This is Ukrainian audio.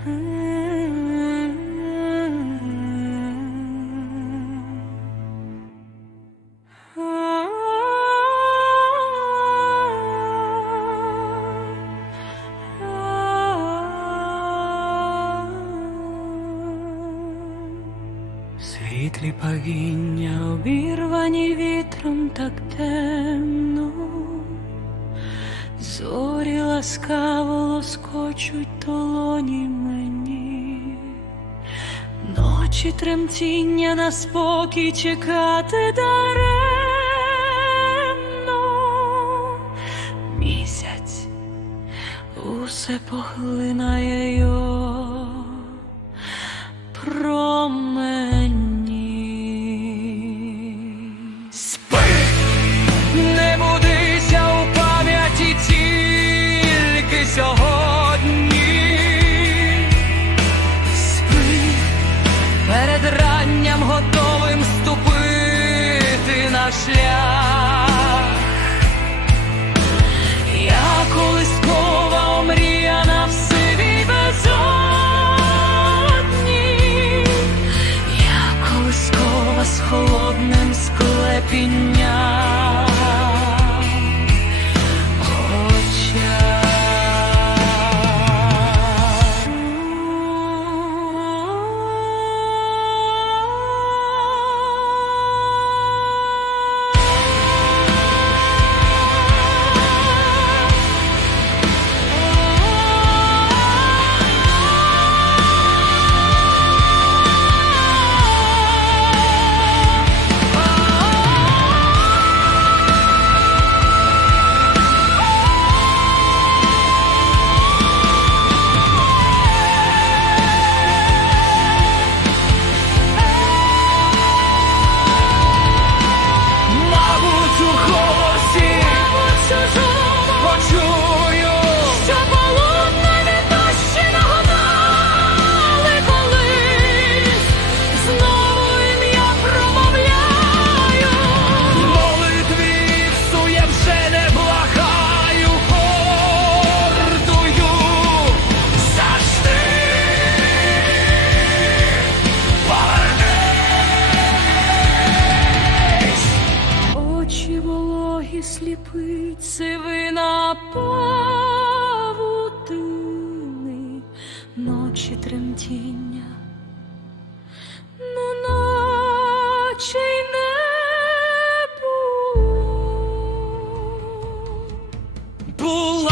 Світлі пагіння обірвані вітром так темно, зорі ласкаво лоскочуть долоні мені, ночі тремтіння на спокій чекати даремно, місяць усе поглинає його. Перед ранням готовим ступити на шлях. на павутини ночі тремтіння, ну ночі й не було.